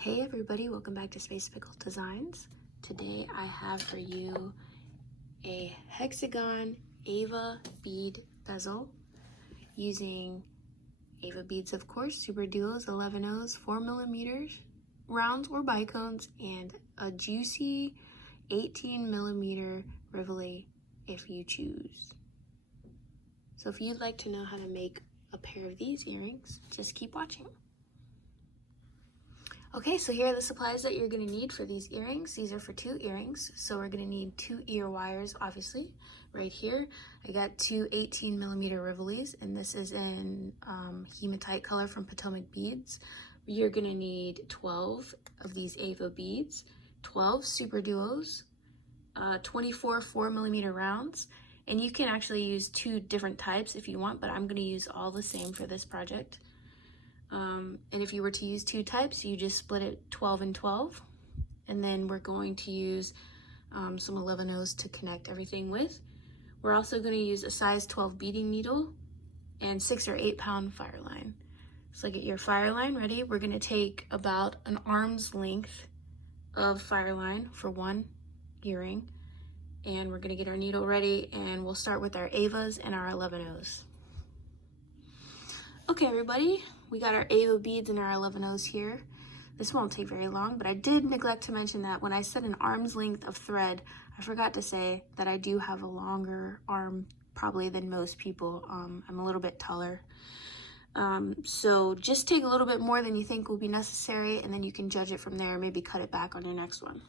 Hey everybody, welcome back to Space Pickle Designs. Today I have for you a hexagon AVA bead bezel using AVA beads, of course, SuperDuos, 11Os, 4mm rounds or bicones, and a juicy 18mm Rivoli if you choose. So if you'd like to know how to make a pair of these earrings, just keep watching. Okay, so here are the supplies that you're going to need for these earrings. These are for 2 earrings, so we're going to need 2 ear wires, obviously. Right here, I got 2 18mm Rivolis, and this is in hematite color from Potomac Beads. You're going to need 12 of these AVA beads, 12 SuperDuos, 24 4mm rounds, and you can actually use 2 different types if you want, but I'm going to use all the same for this project. And if you were to use 2 types, you just split it 12 and 12. And then we're going to use some 11Os to connect everything with. We're also going to use a size 12 beading needle and 6 or 8 pound Fireline. So get your Fireline ready. We're going to take about an arm's length of Fireline for 1 earring. And we're going to get our needle ready, and we'll start with our AVAs and our 11Os. Okay, everybody, we got our AVA beads and our 11Os here. This won't take very long, but I did neglect to mention that when I said an arm's length of thread, I forgot to say that I do have a longer arm probably than most people. I'm a little bit taller. So just take a little bit more than you think will be necessary, and then you can judge it from there, maybe cut it back on your next one.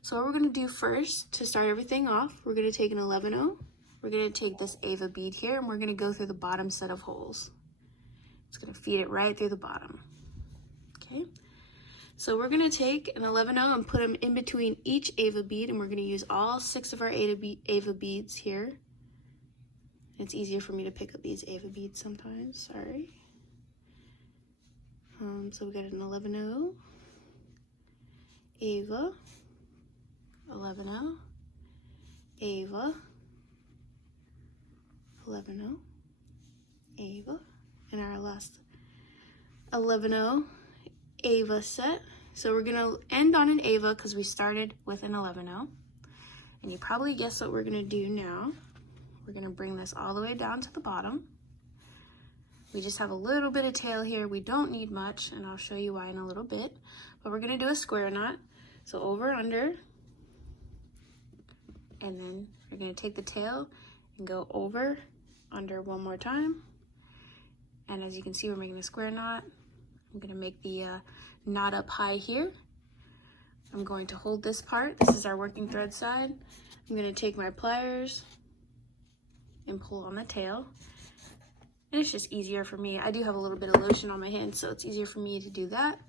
So what we're gonna do first, to start everything off, we're gonna take an 11O. We're gonna take this AVA bead here, and we're gonna go through the bottom set of holes. It's gonna feed it right through the bottom. Okay, so we're gonna take an 11O and put them in between each AVA bead, and we're gonna use all 6 of our AVA beads here. It's easier for me to pick up these AVA beads sometimes, sorry. So we got an 11O, AVA, 11O, AVA, 11O, AVA, and our last 11O AVA set. So we're gonna end on an AVA because we started with an 11O. And you probably guessed what we're gonna do now. We're gonna bring this all the way down to the bottom. We just have a little bit of tail here. We don't need much, and I'll show you why in a little bit. But we're gonna do a square knot. So over, under, and then we're gonna take the tail and go over, under one more time. And as you can see, we're making a square knot. I'm gonna make the knot up high here. I'm going to hold this part. This is our working thread side. I'm gonna take my pliers and pull on the tail. And it's just easier for me. I do have a little bit of lotion on my hands, so it's easier for me to do that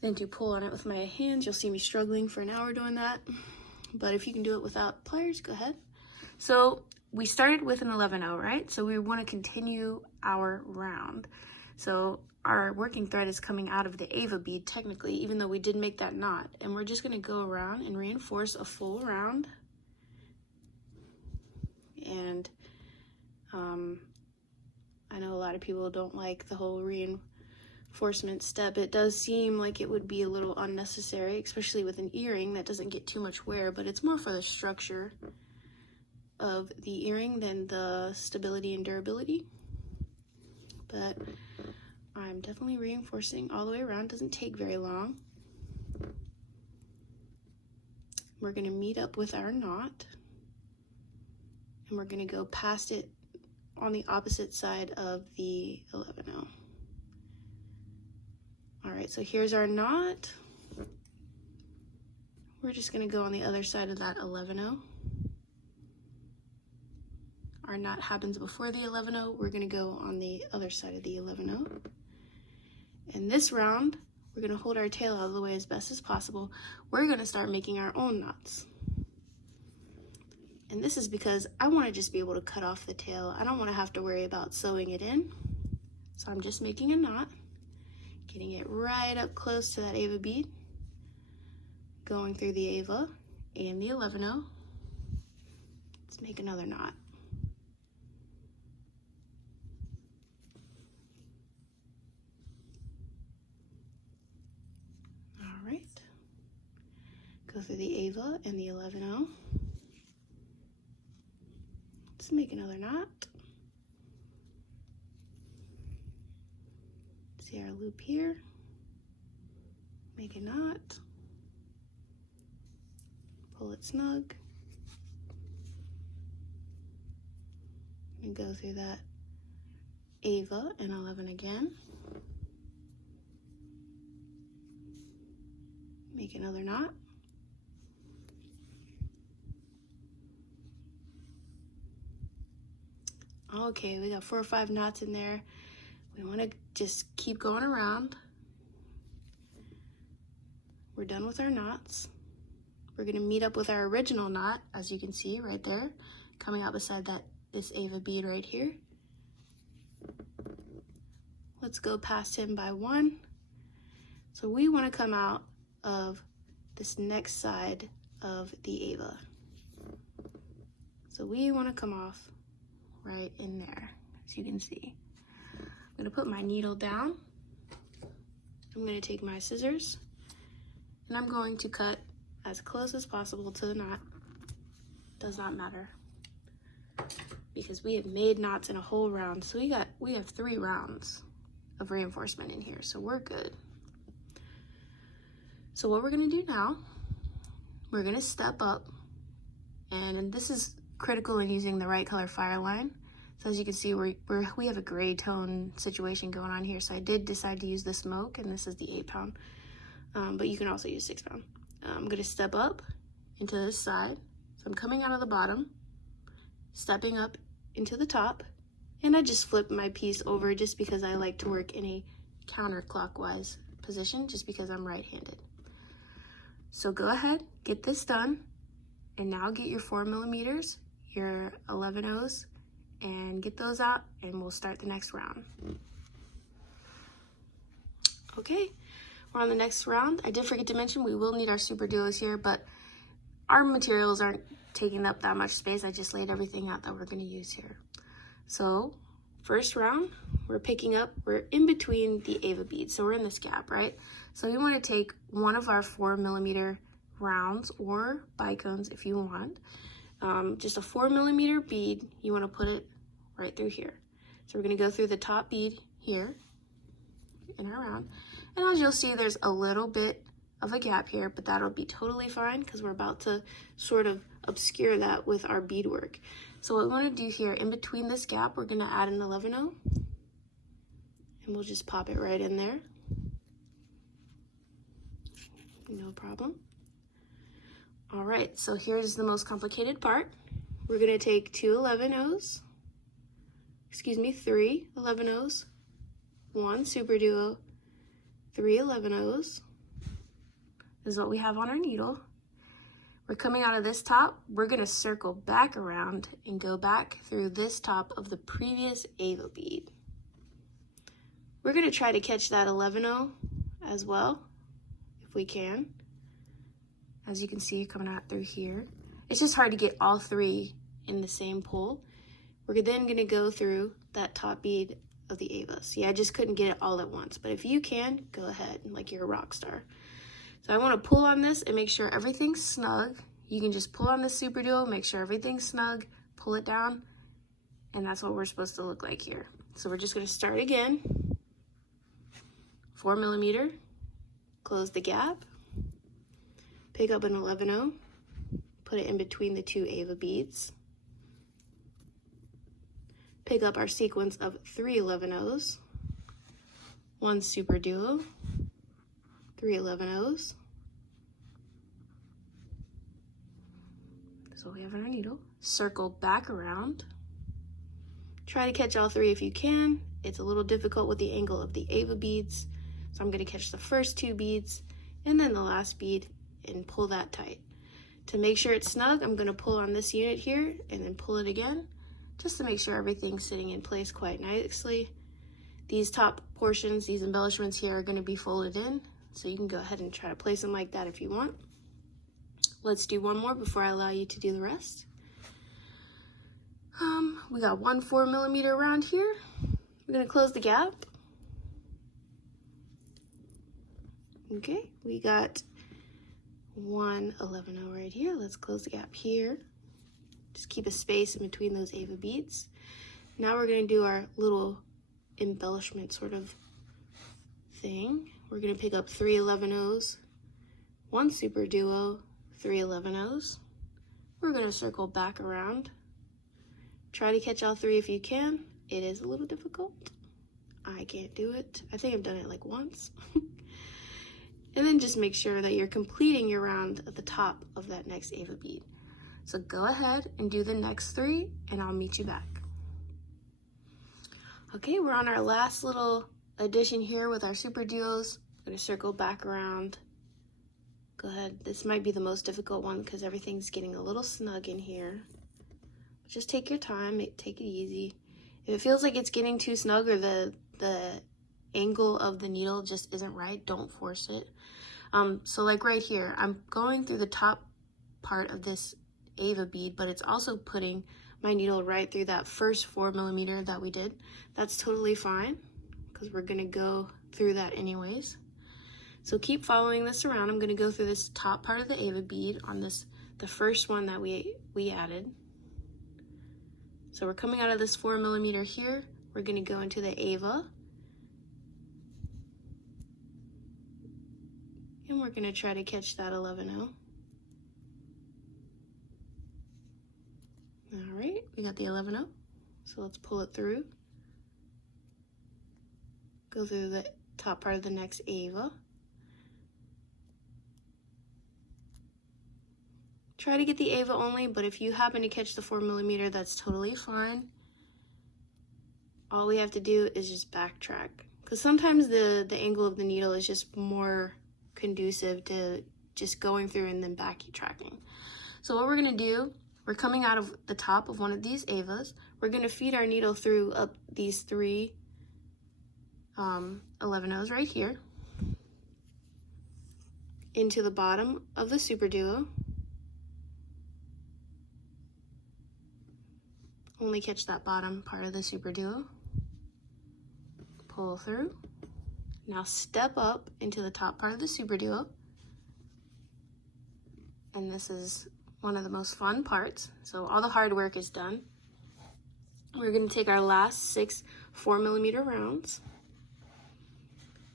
than to pull on it with my hands. You'll see me struggling for an hour doing that. But if you can do it without pliers, go ahead. So we started with an 11O, right? So we want to continue our round. So our working thread is coming out of the AVA bead technically, even though we did make that knot. And we're just going to go around and reinforce a full round. And I know a lot of people don't like the whole reinforcement step. It does seem like it would be a little unnecessary, especially with an earring that doesn't get too much wear, but it's more for the structure of the earring than the stability and durability. But I'm definitely reinforcing all the way around. Doesn't take very long. We're going to meet up with our knot, and we're going to go past it on the opposite side of the 11O. All right, so here's our knot. We're just going to go on the other side of that 11O. Our knot happens before the 11O. We're going to go on the other side of the 11O. And this round, we're going to hold our tail out of the way as best as possible. We're going to start making our own knots. And this is because I want to just be able to cut off the tail. I don't want to have to worry about sewing it in. So I'm just making a knot, getting it right up close to that AVA bead, going through the AVA and the 11O. Let's make another knot. Go through the AVA and the 11-0. Let's make another knot. See our loop here. Make a knot. Pull it snug. And go through that AVA and 11 again. Make another knot. Okay, we got 4 or 5 knots in there. We want to just keep going around. We're done with our knots. We're going to meet up with our original knot, as you can see right there, coming out beside this AVA bead right here. Let's go past him by 1. So we want to come out of this next side of the AVA. So we want to come off right in there, as you can see. I'm going to put my needle down. I'm going to take my scissors and I'm going to cut as close as possible to the knot. Does not matter, because we have made knots in a whole round. So we have 3 rounds of reinforcement in here, so we're good. So what we're going to do now, we're going to step up, and this is critical in using the right color Fireline. So as you can see, we have a gray tone situation going on here, so I did decide to use the smoke, and this is the 8 pound, but you can also use 6 pound. I'm going to step up into this side, so I'm coming out of the bottom, stepping up into the top, and I just flip my piece over just because I like to work in a counterclockwise position, just because I'm right-handed. So go ahead, get this done, and now get your 4 millimeters, your 11-0s, and get those out, and we'll start the next round. Okay, we're on the next round. I did forget to mention we will need our SuperDuos here, but our materials aren't taking up that much space. I just laid everything out that we're going to use here. So first round, we're in between the AVA beads, so we're in this gap, right? So we want to take one of our 4 millimeter rounds, or bicones if you want, just a 4 millimeter bead. You want to put it right through here. So we're going to go through the top bead here in our round, and as you'll see, there's a little bit of a gap here, but that'll be totally fine because we're about to sort of obscure that with our beadwork. So what we want to do here, in between this gap, we're going to add an 11-0, and we'll just pop it right in there. No problem. All right, so here's the most complicated part. We're going to take 3 11-0s, 1 SuperDuo, 3 11-0s. This is what we have on our needle. We're coming out of this top. We're going to circle back around and go back through this top of the previous AVA bead. We're going to try to catch that 11-0 as well, if we can. As you can see, coming out through here. It's just hard to get all 3 in the same pull. We're then going to go through that top bead of the AVA. See, I just couldn't get it all at once, but if you can, go ahead, like you're a rock star. So I want to pull on this and make sure everything's snug. You can just pull on the SuperDuo, make sure everything's snug, pull it down, and that's what we're supposed to look like here. So we're just going to start again. 4 millimeter, close the gap, pick up an 11-0, put it in between the 2 AVA beads, pick up our sequence of 3 11-0s, 1 SuperDuo, 3 11-0s. That's what we have on our needle. Circle back around. Try to catch all 3 if you can. It's a little difficult with the angle of the AVA beads, so I'm going to catch the first 2 beads and then the last bead and pull that tight. To make sure it's snug, I'm going to pull on this unit here and then pull it again, just to make sure everything's sitting in place quite nicely. These top portions, these embellishments here, are going to be folded in, so you can go ahead and try to place them like that if you want. Let's do one more before I allow you to do the rest. We got 1 4 millimeter around here. We're going to close the gap. Okay, we got one 11-0 right here. Let's close the gap here. Just keep a space in between those AVA beads. Now we're going to do our little embellishment sort of thing. We're going to pick up 3 11-0s, 1 SuperDuo, 3 11-0s. We're going to circle back around. Try to catch all 3 if you can. It is a little difficult. I can't do it. I think I've done it like once. And then just make sure that you're completing your round at the top of that next AVA bead. So go ahead and do the next 3 and I'll meet you back. Okay, we're on our last little addition here with our SuperDuos. I'm gonna circle back around. Go ahead, this might be the most difficult one because everything's getting a little snug in here. Just take your time, take it easy. If it feels like it's getting too snug or the angle of the needle just isn't right, don't force it. So like right here, I'm going through the top part of this AVA bead, but it's also putting my needle right through that first 4mm that we did. That's totally fine because we're gonna go through that anyways. So keep following this around. I'm gonna go through this top part of the AVA bead on the first one that we added. So we're coming out of this 4mm here. We're gonna go into the AVA. And we're gonna try to catch that 11-0. All right, we got the 11-0. So let's pull it through. Go through the top part of the next AVA. Try to get the AVA only, but if you happen to catch the 4mm, that's totally fine. All we have to do is just backtrack. Because sometimes the angle of the needle is just more conducive to just going through and then backtracking. So what we're gonna do, we're coming out of the top of one of these AVAs. We're gonna feed our needle through up these 3 11-0s right here into the bottom of the SuperDuo. Only catch that bottom part of the SuperDuo. Pull through. Now step up into the top part of the SuperDuo. And this is one of the most fun parts. So all the hard work is done. We're gonna take our last 6 4mm rounds.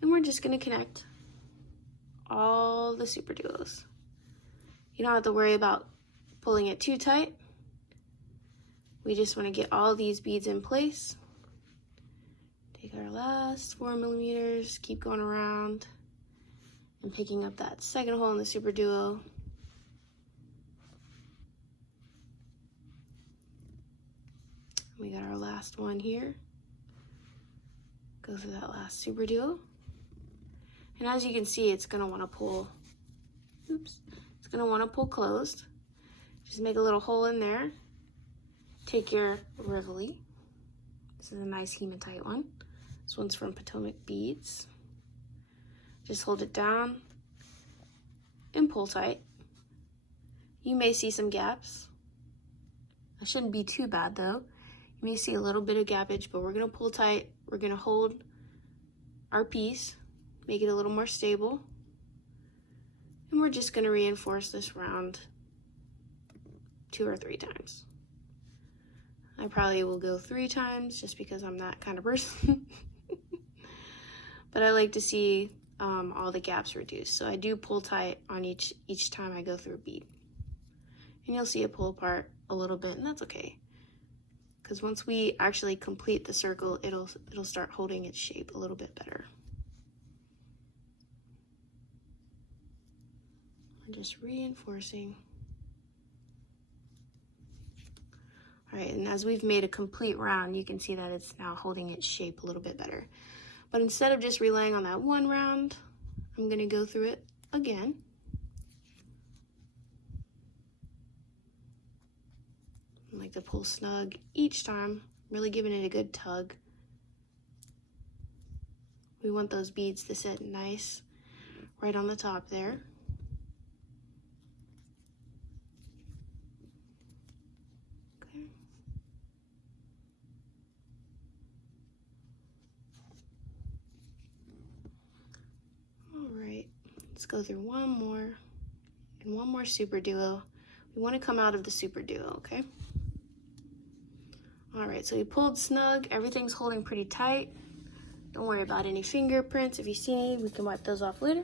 And we're just gonna connect all the SuperDuos. You don't have to worry about pulling it too tight. We just wanna get all these beads in place. Take our last 4mm, keep going around and picking up that second hole in the SuperDuo. We got our last one here. Go through that last SuperDuo. And as you can see, it's gonna wanna pull, it's gonna wanna pull closed. Just make a little hole in there. Take your Rivoli. This is a nice hematite one. This one's from Potomac Beads. Just hold it down and pull tight. You may see some gaps. That shouldn't be too bad though. You may see a little bit of gappage, but we're gonna pull tight. We're gonna hold our piece, make it a little more stable. And we're just gonna reinforce this round 2 or 3 times. I probably will go 3 times just because I'm that kind of person. But I like to see all the gaps reduced. So I do pull tight on each time I go through a bead. And you'll see it pull apart a little bit, and that's okay. Because once we actually complete the circle, it'll start holding its shape a little bit better. I'm just reinforcing. All right, and as we've made a complete round, you can see that it's now holding its shape a little bit better. But instead of just relying on that one round, I'm gonna go through it again. I like to pull snug each time, really giving it a good tug. We want those beads to sit nice right on the top there. Okay. All right, let's go through one more and one more SuperDuo. We want to come out of the SuperDuo, okay? All right, so we pulled snug. Everything's holding pretty tight. Don't worry about any fingerprints. If you see any, we can wipe those off later.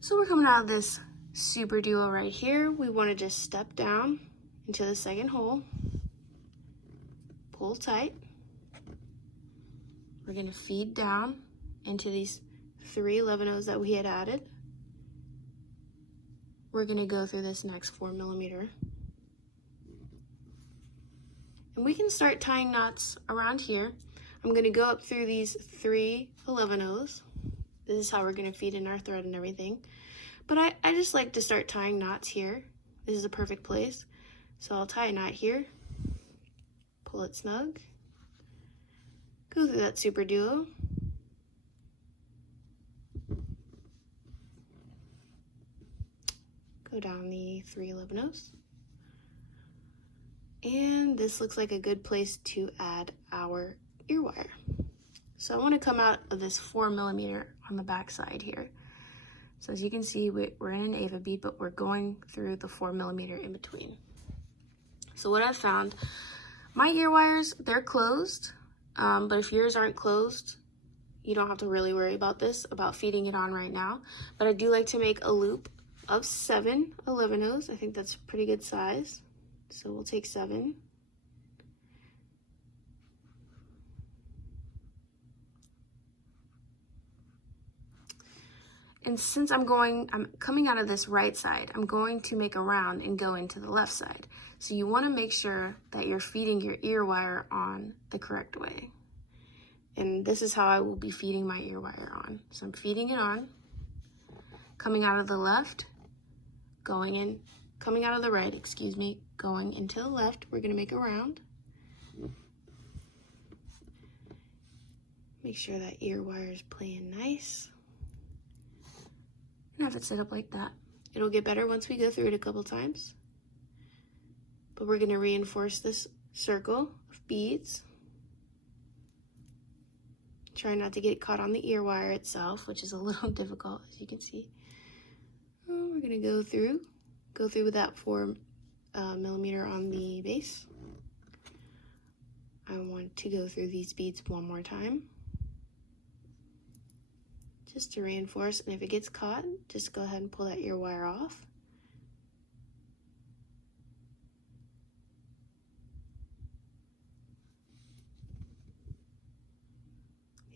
So we're coming out of this SuperDuo right here. We want to just step down into the second hole. Pull tight. We're going to feed down into these 3 11-0s that we had added. We're going to go through this next 4 millimeter. And we can start tying knots around here. I'm going to go up through these 3 11-0s. This is how we're going to feed in our thread and everything. But I just like to start tying knots here. This is a perfect place. So I'll tie a knot here, pull it snug, go through that SuperDuo, go down the 3 11-0s. And this looks like a good place to add our ear wire. So I want to come out of this 4 millimeter on the back side here. So as you can see, we're in an AVA bead, but we're going through the 4 millimeter in between. So what I've found, my ear wires, they're closed, but if yours aren't closed, you don't have to really worry about this, about feeding it on right now. But I do like to make a loop of 7 11-0s. I think that's a pretty good size. So we'll take 7. And since I'm coming out of this right side, I'm going to make a round and go into the left side. So you want to make sure that you're feeding your ear wire on the correct way. And this is how I will be feeding my ear wire on. So I'm feeding it on, coming out of the left, coming out of the right, excuse me, going into the left. We're going to make a round. Make sure that ear wire is playing nice. And have it set up like that. It'll get better once we go through it a couple times. But we're going to reinforce this circle of beads. Try not to get caught on the ear wire itself, which is a little difficult, as you can see. We're going to go through with that 4 millimeter on the base. I want to go through these beads one more time, just to reinforce, and if it gets caught, just go ahead and pull that ear wire off.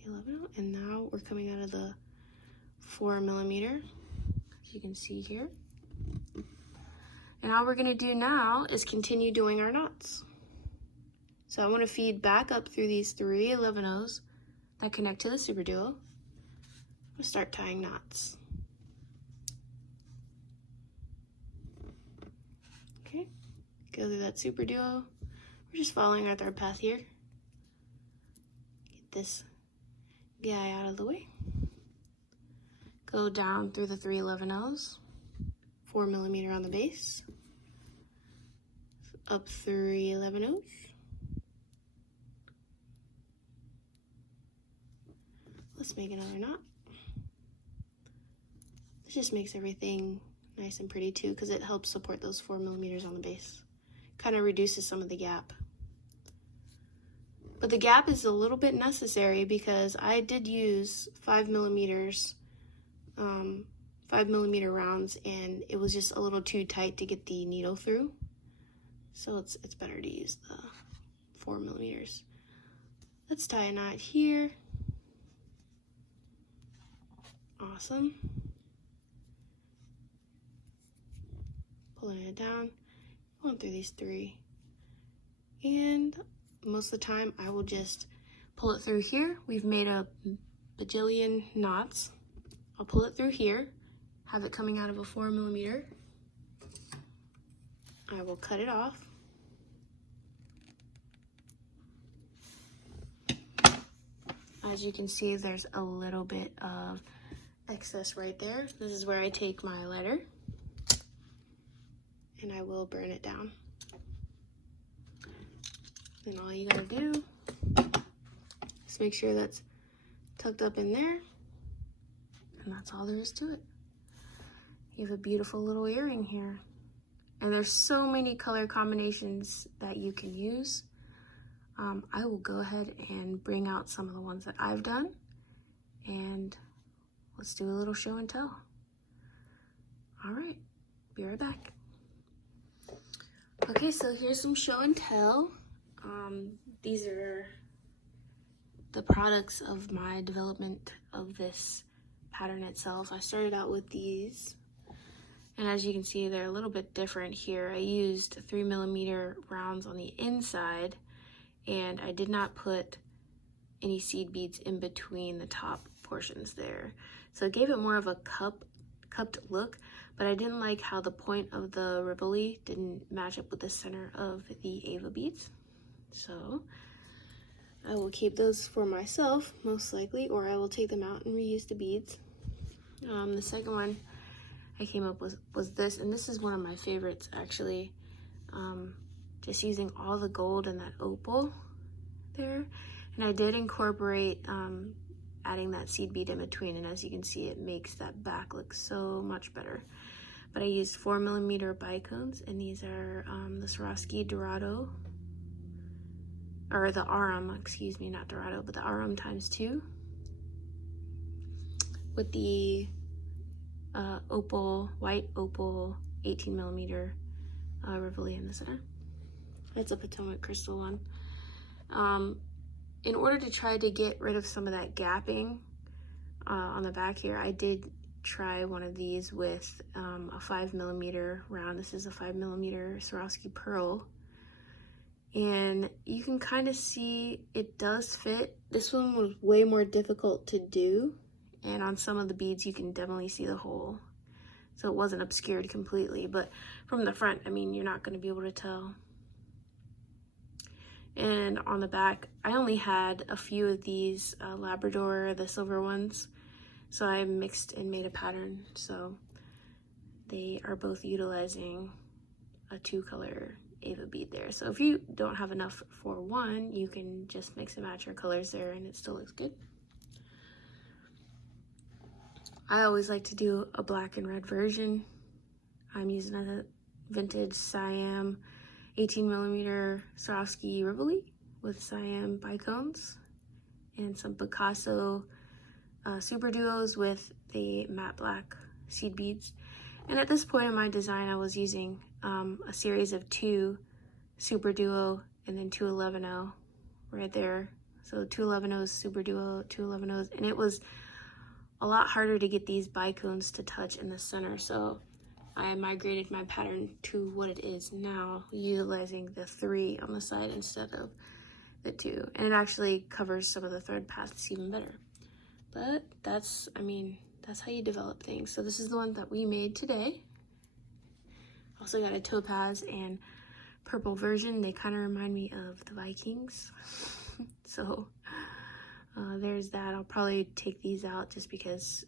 The 11, and now we're coming out of the 4 millimeter, as you can see here. And all we're gonna do now is continue doing our knots. So I wanna feed back up through these 3 11-0s that connect to the SuperDuo. We'll start tying knots. Okay, go through that SuperDuo. We're just following our thread path here. Get this guy out of the way. Go down through the 3 11-0s, 4 millimeter on the base, up 3 11-0s. Let's make another knot. This just makes everything nice and pretty too, because it helps support those 4 millimeters on the base. Kind of reduces some of the gap. But the gap is a little bit necessary because I did use 5 millimeters, 5 millimeter rounds, and it was just a little too tight to get the needle through. So it's better to use the 4 millimeters. Let's tie a knot here. Awesome. Pulling it down, going through these 3. And most of the time I will just pull it through here. We've made a bajillion knots. I'll pull it through here, have it coming out of a 4 millimeter. I will cut it off. As you can see, there's a little bit of excess right there. This is where I take my lighter and I will burn it down. Then all you gotta do is make sure that's tucked up in there, and that's all there is to it. you have a beautiful little earring here. And there's so many color combinations that you can use. I will go ahead and bring out some of the ones that I've done, and let's do a little show and tell. All right, be right back. Okay, so here's some show and tell. These are the products of my development of this pattern itself. I started out with these, and as you can see, they're a little bit different here. I used 3mm rounds on the inside, and I did not put any seed beads in between the top portions there. So it gave it more of a cupped look, but I didn't like how the point of the Rivoli didn't match up with the center of the AVA beads. So I will keep those for myself, most likely, or I will take them out and reuse the beads. The second one I came up with was this, and this is one of my favorites, actually. Just using all the gold and that opal there. And I did incorporate adding that seed bead in between, and as you can see, it makes that back look so much better. But I used 4mm Bicones, and these are the Swarovski Dorado, or the Arum, excuse me, not Dorado, but the Arum ×2, with the white opal 18mm Rivoli in the center. That's a Potomac crystal one. In order to try to get rid of some of that gapping on the back here, I did try one of these with a 5mm round. This is a 5mm Swarovski pearl, and you can kind of see it does fit. This one was way more difficult to do, and on some of the beads you can definitely see the hole, so it wasn't obscured completely, but from the front, I mean, you're not going to be able to tell. And on the back, I only had a few of these Labrador, the silver ones, so I mixed and made a pattern. So they are both utilizing a 2-color AVA bead there. So if you don't have enough for one, you can just mix and match your colors there and it still looks good. I always like to do a black and red version. I'm using a vintage Siam 18mm Swarovski Rivoli with Siam Bicones and some Picasso SuperDuos with the matte black seed beads. And at this point in my design, I was using a series of 2 SuperDuo and then 2 11-0 right there. So 2 11-0s, SuperDuo, 2 11-0s, and it was a lot harder to get these Bicones to touch in the center. So I migrated my pattern to what it is now, utilizing the 3 on the side instead of the 2. And it actually covers some of the thread paths even better. But that's how you develop things. So this is the one that we made today. Also got a topaz and purple version. They kind of remind me of the Vikings. So there's that. I'll probably take these out just because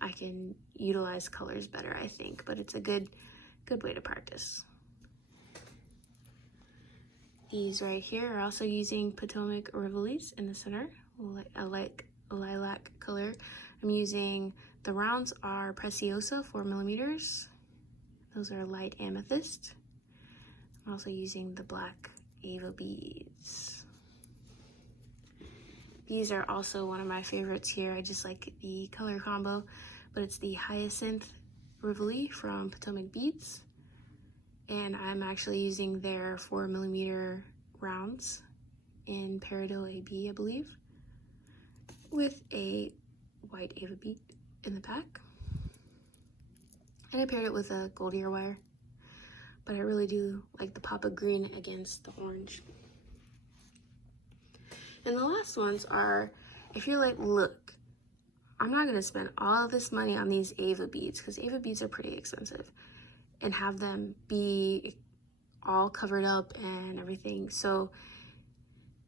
I can utilize colors better, I think, but it's a good way to practice. These right here are also using Potomac Rivolis in the center, a lilac color. I'm using, the rounds are Preciosa 4mm. Those are light amethyst. I'm also using the black AVA beads. These are also one of my favorites here. I just like the color combo, but it's the Hyacinth Rivoli from Potomac Beads. And I'm actually using their 4mm rounds in Peridot AB, I believe, with a white AVA bead in the back. And I paired it with a gold ear wire, but I really do like the pop of green against the orange. And the last ones are, if you're like, look, I'm not gonna spend all of this money on these AVA beads, because AVA beads are pretty expensive, and have them be all covered up and everything. So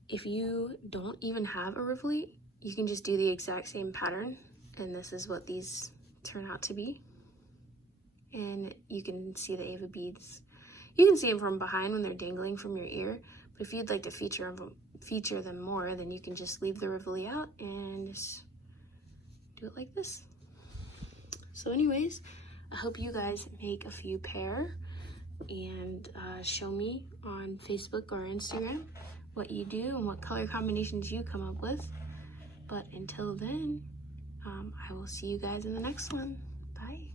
if you don't even have a Rivoli, you can just do the exact same pattern, and this is what these turn out to be. And you can see the AVA beads. You can see them from behind when they're dangling from your ear, but if you'd like to feature them more, then you can just leave the Rivoli out and just do it like this. So anyways, I hope you guys make a few pair and show me on Facebook or Instagram what you do and what color combinations you come up with. But until then, I will see you guys in the next one. Bye.